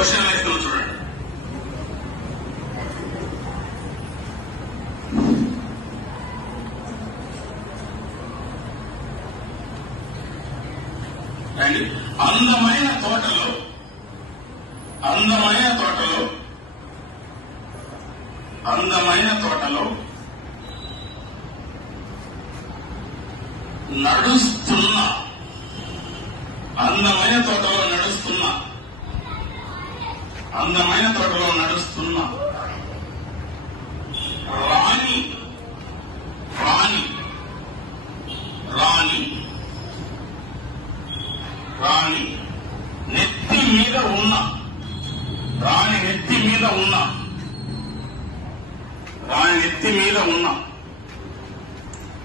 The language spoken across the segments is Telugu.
క్వశ్చన్ వేస్తున్నాం చూడండి. అండి అందమైన తోటలో నడుస్తున్న రాణి నెత్తి మీద ఉన్న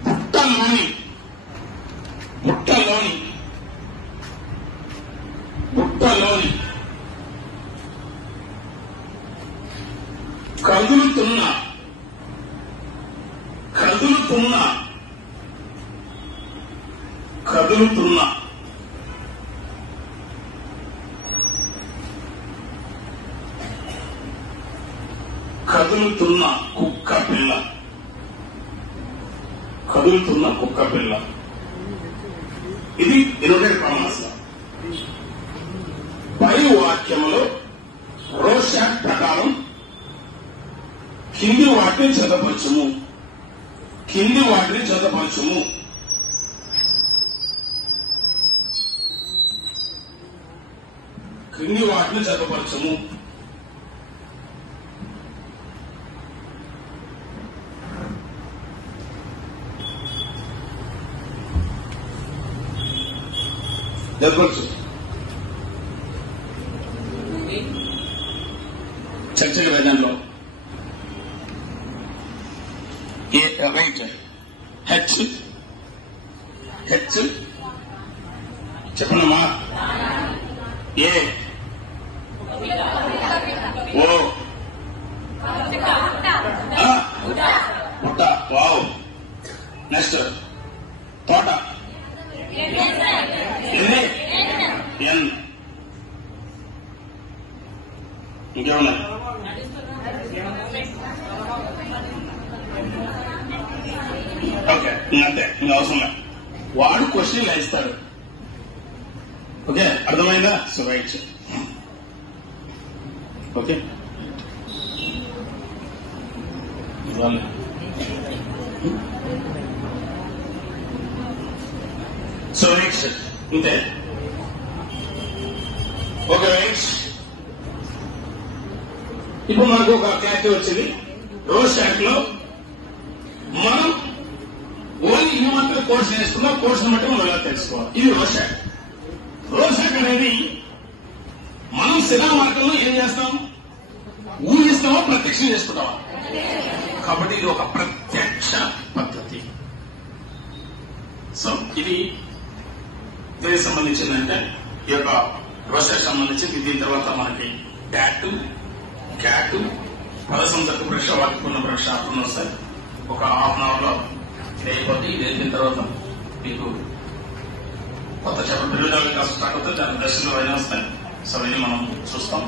బుట్టలోని కదులుతున్న కుక్క పిల్ల. ఇది ఇన్వర్టెడ్ కామర్స్. పై వాక్యములో రోషాక్ ప్రకారం కింది వాటిని జతపరచుము. చర్చకి వేదంలో రైట్ హెచ్ చెప్పనమ్మా. ఏ ఓ పుట్ట. వావ్. నెక్స్ట్ తోట ఎన్. ఇంకేమున్నాయి? ఓకే ఇంకంతే, ఇంకా అవసరం లేదు. వాడు క్వశ్చన్ ఇలా ఇస్తాడు. ఓకే అర్థమైందా? So right. Okay so next ఇంతే. Okay right. ఇప్పుడు మనకు ఒక క్లారిటీ వచ్చింది. రోషాక్ లో మనం ఓన్లీ ఈ మాత్రం కోర్స్ నేర్చుకున్నాం. కోర్సును బట్టి మనం ఎలా తెలుసుకోవాలి. ఇది రోషాక్ అనేది మనం శిలా మార్గంలో ఏం చేస్తాం? ఊహిస్తామా ప్రత్యక్షం చేసుకుంటామా? కాబట్టి ఇది ఒక ప్రత్యక్ష పద్ధతి. సో ఇది దీనికి సంబంధించిందంటే ఈ యొక్క రోషాక్ సంబంధించింది. దీని తర్వాత మనకి క్యాట్ పద సందర్భ పరీక్ష, వాక్యపూర్ణ పరీక్ష అప్పుడు వస్తాయి. ఒక హాఫ్ అన్ అవర్ లో అయిపోతే ఇది అయిన తర్వాత మీకు కొత్త చెప్పడం క్లాస్ స్టార్ట్ అవుతుంది. దాని దర్శనంలో అయినా వస్తాయి. సో అవన్నీ మనం చూస్తాం.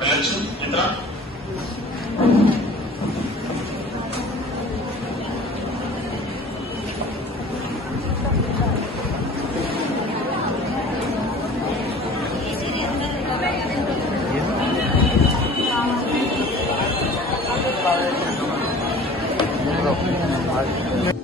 వెళ్ళచ్చు ఇంకా Bro.